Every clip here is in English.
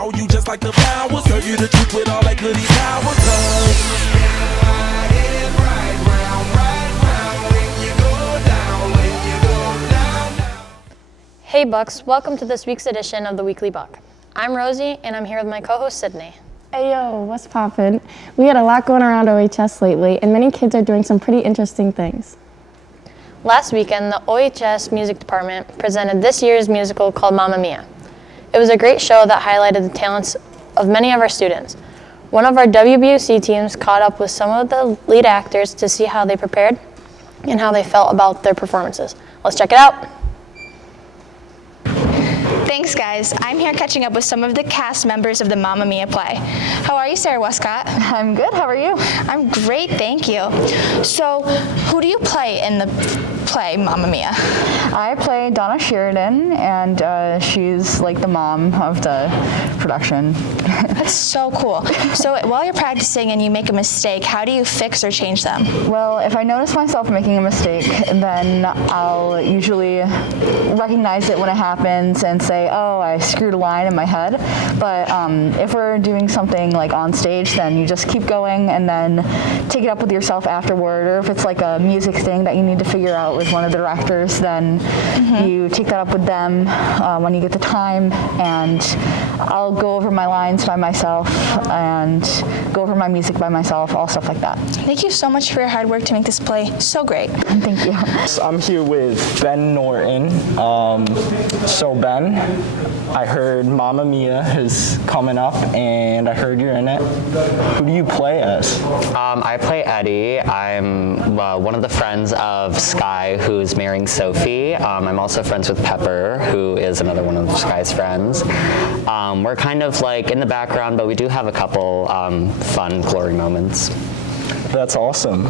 wow. You just like the flowers. Serve you the truth with all that goody power. Hey Bucks, welcome to this week's edition of the Weekly Buc. I'm Rosie, and I'm here with my co-host Sydney. Hey yo, what's poppin'? We had a lot going around OHS lately, and many kids are doing some pretty interesting things. Last weekend, the OHS Music Department presented this year's musical called Mamma Mia. It was a great show that highlighted the talents of many of our students. One of our WBUC teams caught up with some of the lead actors to see how they prepared and how they felt about their performances. Let's check it out. Thanks, guys. I'm here catching up with some of the cast members of the Mamma Mia play. How are you, Sarah Westcott? I'm good. How are you? I'm great, thank you. So, who do you play in the play Mamma Mia? I play Donna Sheridan, and she's like the mom of the production. That's so cool. So, while you're practicing and you make a mistake, how do you fix or change them? Well, if I notice myself making a mistake, then I'll usually recognize it when it happens and say, oh, I screwed a line in my head. But if we're doing something like on stage, then you just keep going and then take it up with yourself afterward. Or if it's like a music thing that you need to figure out with one of the directors, then you take that up with them when you get the time. And I'll go over my lines by myself and go over my music by myself, all stuff like that. Thank you so much for your hard work to make this play so great. Thank you. I'm here with Ben Norton. So Ben, I heard Mamma Mia is coming up, and I heard you're in it. Who do you play as? I play Eddie. I'm one of the friends of Sky, who's marrying Sophie. I'm also friends with Pepper, who is another one of Sky's friends. We're kind of like in the background, but we do have a couple fun glory moments. That's awesome.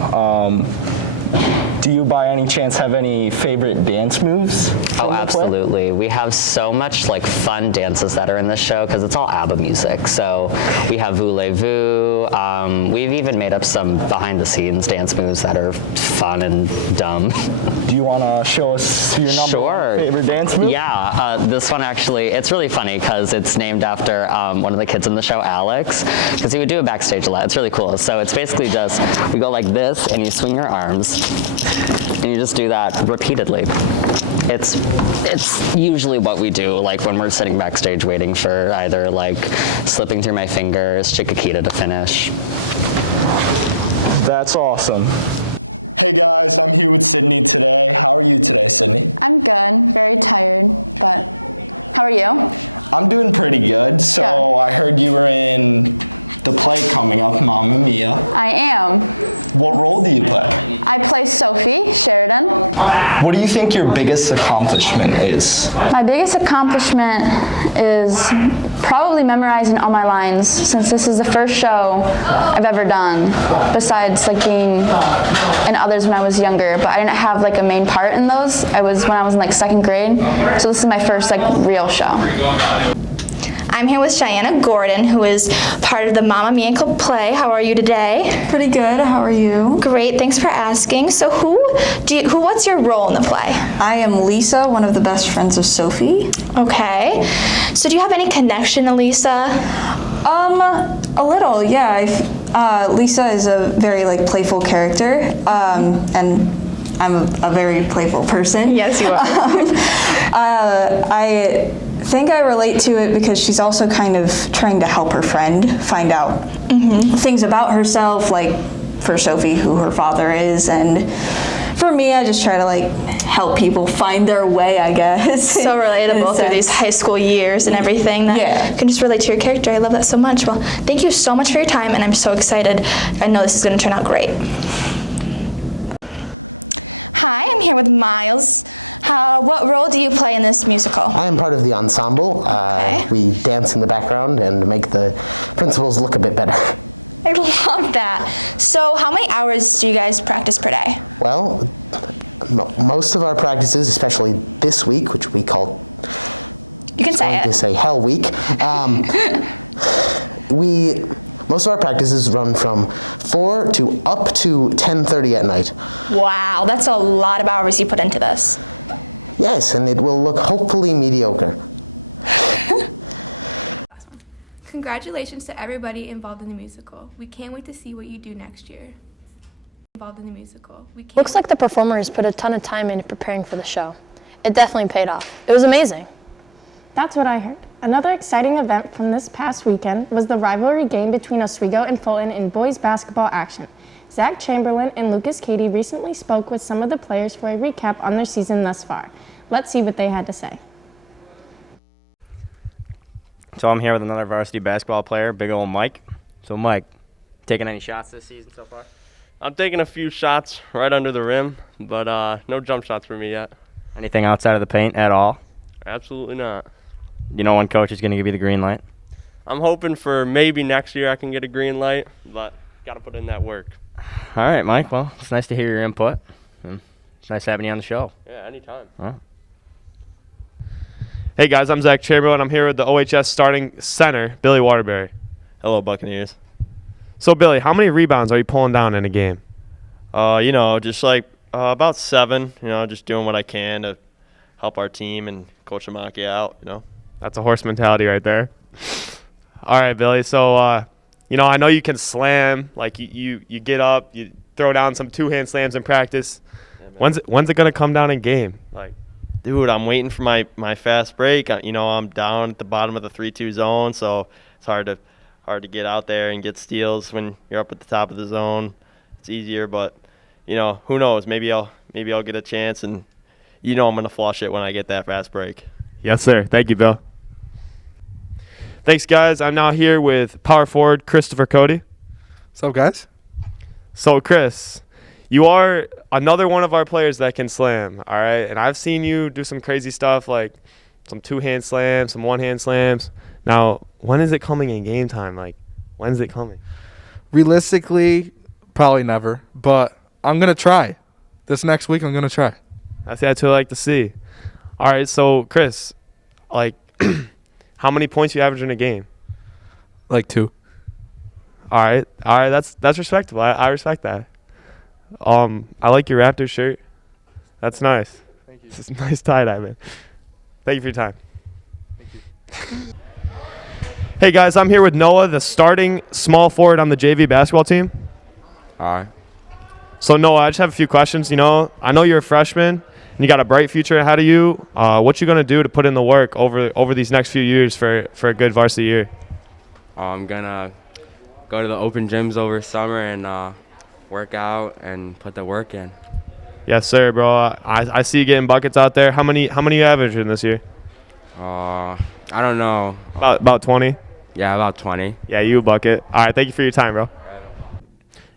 Do you by any chance have any favorite dance moves? Oh, absolutely. We have so much like fun dances that are in the show because it's all ABBA music. So we have Voulez-Vous. We've even made up some behind the scenes dance moves that are fun and dumb. Do you want to show us your favorite dance move? Yeah, this one actually, it's really funny because it's named after one of the kids in the show, Alex, because he would do it backstage a lot. It's really cool. So it's basically just, we go like this and you swing your arms and you just do that repeatedly. It's usually what we do, like when we're sitting backstage waiting for either like slipping through my fingers, Chiquita to finish. That's awesome. Hey guys, I'm here with Sydney today. How are you today, Sydney? I'm good, very tired, but how are you? I'm doing pretty good. So I heard you were in the play coming up, Mamma Mia. I am. What role do you play? I play Sophie Sheridan. What do you think your biggest accomplishment is? My biggest accomplishment is probably memorizing all my lines, since this is the first show I've ever done, besides like being in others when I was younger, but I didn't have like a main part in those. I was when I was in like second grade, so this is my first like real show. I'm here with Cheyenne Gordon, who is part of the Mamma Mia play. How are you today? Pretty good. How are you? Great. Thanks for asking. So, what's your role in the play? I am Lisa, one of the best friends of Sophie. Okay. So, do you have any connection to Lisa? A little, yeah. Lisa is a very like playful character, and I'm a very playful person. Yes, you are. I think I relate to it because she's also kind of trying to help her friend find out things about herself, like for Sophie, who her father is, and for me, I just try to like help people find their way, I guess. So relatable through these high school years and everything. That can just relate to your character. I love that so much. Well, thank you so much for your time, and I'm so excited. I know this is going to turn out great. Hi, I'm here with Miles. What role do you play in this musical? I am part of the ensemble. We dance in the background and make the principals look a bit better. I love that. So how many hours do you guys practice per day? Well, most of our practices, especially this week, which we call You can say it. To say Hell Week. Most of our practices run from 4 to up to 10:30 at night. Wow, that's a lot of hours you put into this. Yes, and it will look hopefully mediocre. Congratulations to everybody involved in the musical. We can't wait to see what you do next year. Looks like the performers put a ton of time into preparing for the show. It definitely paid off. It was amazing. That's what I heard. Another exciting event from this past weekend was the rivalry game between Oswego and Fulton in boys basketball action. Zach Chamberlain and Lucas Cady recently spoke with some of the players for a recap on their season thus far. Let's see what they had to say. So I'm here with another varsity basketball player, big old Mike. So Mike, taking any shots this season so far? I'm taking a few shots right under the rim, but no jump shots for me yet. Anything outside of the paint at all? Absolutely not. You know when coach is going to give you the green light? I'm hoping for maybe next year I can get a green light, but got to put in that work. All right, Mike. Well, it's nice to hear your input. It's nice having you on the show. Yeah, anytime. Hey guys, I'm Zach Chamberlain. I'm here with the OHS starting center, Billy Waterbury. Hello, Buccaneers. So Billy, how many rebounds are you pulling down in a game? Just like about 7. Just doing what I can to help our team and Coach Amaki out. That's a horse mentality right there. All right, Billy. So, I know you can slam. Like you get up, you throw down some 2-hand slams in practice. Yeah, when's it gonna come down in game? Like, dude, I'm waiting for my fast break. I'm down at the bottom of the 3-2 zone, so it's hard to get out there and get steals when you're up at the top of the zone. It's easier, but who knows? Maybe I'll get a chance, and I'm gonna flush it when I get that fast break. Yes, sir. Thank you, Bill. Thanks, guys. I'm now here with power forward Christopher Cody. What's up, guys? So, Chris, you are another one of our players that can slam, all right? And I've seen you do some crazy stuff like some 2-hand slams, some 1-hand slams. Now, when is it coming in game time? Like, when's it coming? Realistically, probably never, but I'm going to try. This next week, I'm going to try. That's what I like to see. All right, so, Chris, like, how many points you average in a game? Like 2. All right, that's respectable. I respect that. I like your Raptors shirt. That's nice. Thank you. It's a nice tie-dye, man. Thank you for your time. Thank you. Hey, guys, I'm here with Noah, the starting small forward on the JV basketball team. All right. So, Noah, I just have a few questions. I know you're a freshman, and you got a bright future ahead of you. What you going to do to put in the work over these next few years for a good varsity year? I'm going to go to the open gyms over summer and work out and put the work in. Yes, sir, bro. I see you getting buckets out there. How many you averaging this year? I don't know. About 20? Yeah, about 20. Yeah, you a bucket. All right, thank you for your time, bro.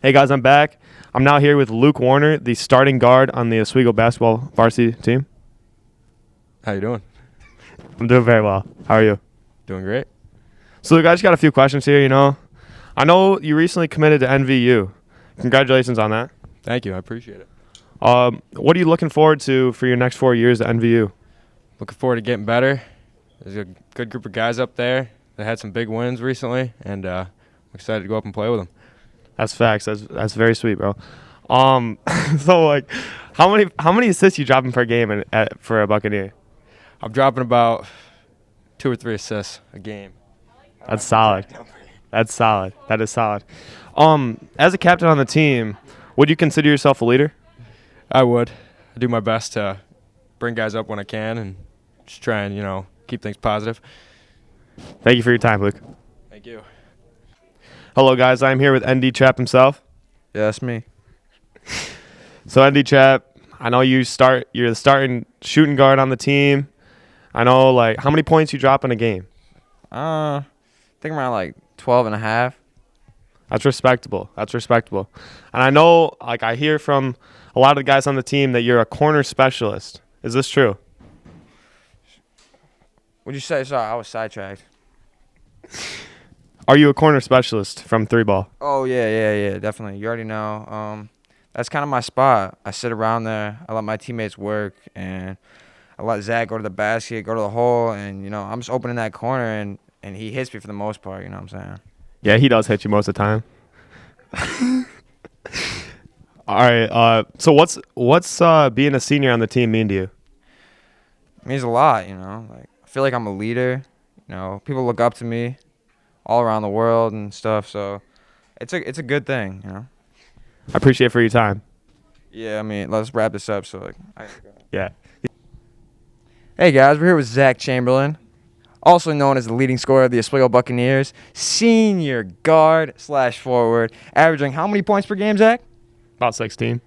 Hey, guys, I'm back. I'm now here with Luke Warner, the starting guard on the Oswego basketball varsity team. How you doing? I'm doing very well. How are you? Doing great. So, Luke, I just got a few questions here, I know you recently committed to NVU. Congratulations on that. Thank you. I appreciate it. What are you looking forward to for your next 4 years at NVU? Looking forward to getting better. There's a good group of guys up there that had some big wins recently, and I'm excited to go up and play with them. That's facts. That's very sweet, bro. So like, how many assists you dropping per game for a Buccaneer? I'm dropping about 2 or 3 assists a game. That's solid. That's solid. That is solid. As a captain on the team, would you consider yourself a leader? I would. I do my best to bring guys up when I can and just try and, keep things positive. Thank you for your time, Luke. Thank you. Hello, guys. I'm here with ND Trap himself. Yeah, that's me. So, ND Trap, I know you're the starting shooting guard on the team. I know, how many points you drop in a game? I think around 12 and a half. That's respectable. And I know, I hear from a lot of the guys on the team that you're a corner specialist. Is this true? What'd you say? Sorry, I was sidetracked. Are you a corner specialist from 3-ball? Oh, yeah, definitely. You already know. That's kind of my spot. I sit around there. I let my teammates work, and I let Zach go to the basket, go to the hole, and, I'm just opening that corner, and he hits me for the most part, you know what I'm saying? Yeah, he does hit you most of the time. All right, so what's being a senior on the team mean to you? It means a lot, I feel like I'm a leader. People look up to me. all around the world and stuff. So it's a good thing, you know. I appreciate it for your time. Yeah, I mean, let's wrap this up. So like, Yeah. hey guys, we're here with Zach Chamberlain, also known as the leading scorer of the Oswego Buccaneers, senior guard / forward, averaging how many points per game, Zach? About 16.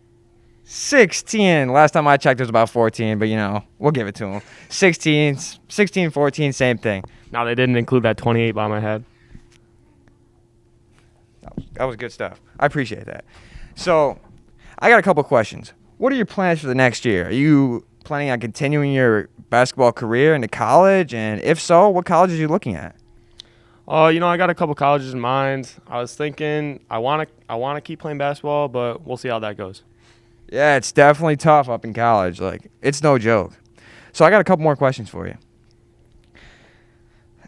16. Last time I checked, it was about 14, but, you know, we'll give it to him. 16, 14, same thing. Now, they didn't include that 28 by my head. That was good stuff. I appreciate that. So, I got a couple questions. What are your plans for the next year? Are you planning on continuing your basketball career into college? And if so, what colleges are you looking at? You know, I got a couple colleges in mind. I was thinking I want to keep playing basketball, but we'll see how that goes. Yeah, it's definitely tough up in college. Like, it's no joke. So I got a couple more questions for you.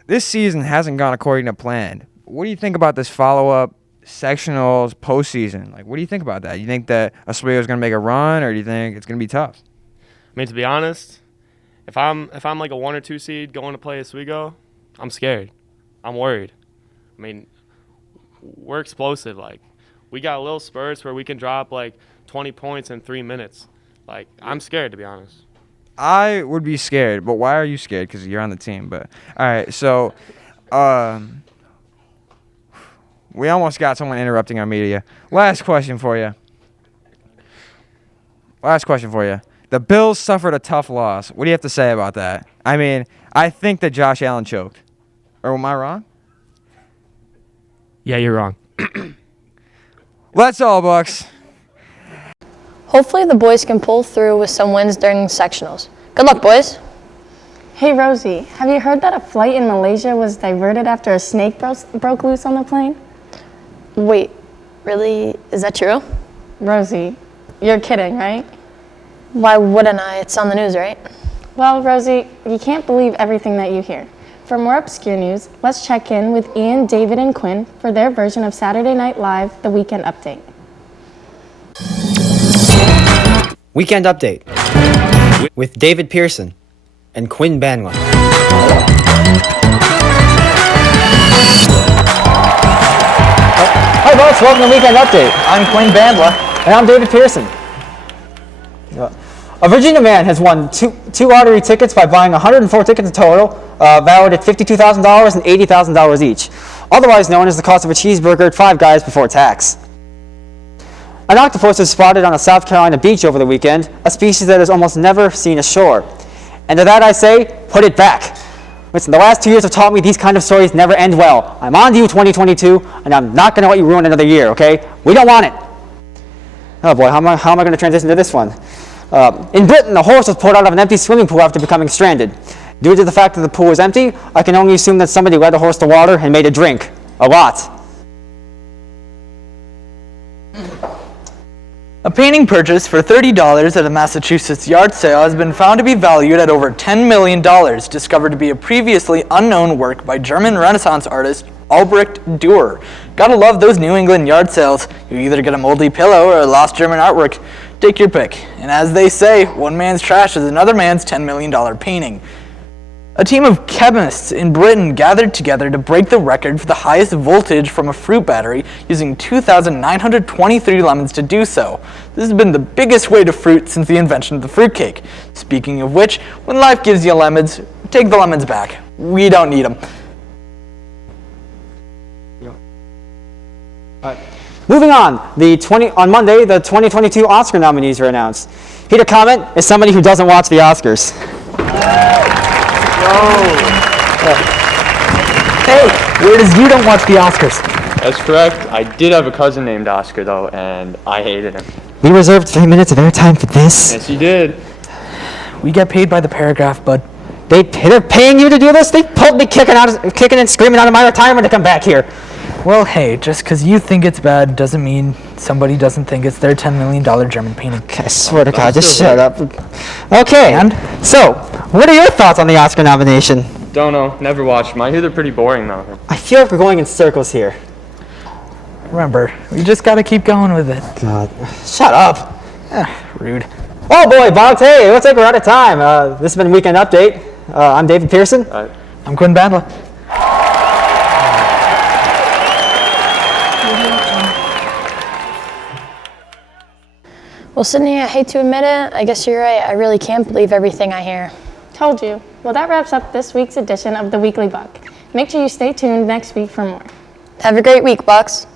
This season hasn't gone according to plan. What do you think about this follow-up sectionals postseason? Like, what do you think about that? You think that Oswego is going to make a run, or do you think it's going to be tough? I mean, to be honest, if I'm like a 1 or 2 seed going to play Oswego, I'm scared. I'm worried. I mean, we're explosive. Like, we got little spurts where we can drop like 20 points in 3 minutes. Like, I'm scared, to be honest. I would be scared, but why are you scared? Because you're on the team. But all right, so we almost got someone interrupting our media. Last question for you. The Bills suffered a tough loss. What do you have to say about that? I mean, I think that Josh Allen choked. Or am I wrong? Yeah, you're wrong. That's all, Bucks. Hopefully the boys can pull through with some wins during sectionals. Good luck, boys. Hey, Rosie, have you heard that a flight in Malaysia was diverted after a snake broke loose on the plane? Wait, really? Is that true? Rosie, you're kidding, right? Why wouldn't I? It's on the news, right? Well, Rosie, you can't believe everything that you hear. For more obscure news, let's check in with Ian, David, and Quinn for their version of Saturday Night Live, The Weekend Update. Weekend Update with David Pearson and Quinn Banwa. Hi folks, welcome to Weekend Update. I'm Quinn Bandla. And I'm David Pearson. A Virginia man has won two lottery tickets by buying 104 tickets in total, valued at $52,000 and $80,000 each, otherwise known as the cost of a cheeseburger at Five Guys before tax. An octopus was spotted on a South Carolina beach over the weekend, a species that is almost never seen ashore. And to that I say, put it back. Listen, the last 2 years have taught me these kind of stories never end well. I'm on to you 2022, and I'm not going to let you ruin another year, okay? We don't want it. Oh boy, how am I going to transition to this one? In Britain, a horse was pulled out of an empty swimming pool after becoming stranded. Due to the fact that the pool was empty, I can only assume that somebody led the horse to water and made it drink. A lot. A painting purchased for $30 at a Massachusetts yard sale has been found to be valued at over $10 million, discovered to be a previously unknown work by German Renaissance artist Albrecht Dürer. Gotta love those New England yard sales. You either get a moldy pillow or a lost German artwork. Take your pick. And as they say, one man's trash is another man's $10 million painting. A team of chemists in Britain gathered together to break the record for the highest voltage from a fruit battery, using 2,923 lemons to do so. This has been the biggest weight of fruit since the invention of the fruitcake. Speaking of which, when life gives you lemons, take the lemons back. We don't need them. Moving on, on Monday, the 2022 Oscar nominees were announced. Here to comment is somebody who doesn't watch the Oscars. Hey, where does you don't watch the Oscars? That's correct. I did have a cousin named Oscar, though, and I hated him. We reserved 3 minutes of airtime for this. Yes, you did. We get paid by the paragraph, bud. They're paying you to do this? They pulled me kicking and screaming out of my retirement to come back here. Well, hey, just because you think it's bad doesn't mean somebody doesn't think it's their $10 million German painting. I swear to God, just shut up. Okay, and so, what are your thoughts on the Oscar nomination? Don't know. Never watched them. I hear they're pretty boring, though. I feel like we're going in circles here. Remember, we just got to keep going with it. God, shut up. Rude. Oh boy, Box, hey, it looks like we're out of time. This has been Weekend Update. I'm David Pearson. I'm Quinn Bandla. Well, Sydney, I hate to admit it. I guess you're right. I really can't believe everything I hear. Told you. Well, that wraps up this week's edition of the Weekly Buc. Make sure you stay tuned next week for more. Have a great week, Bucks.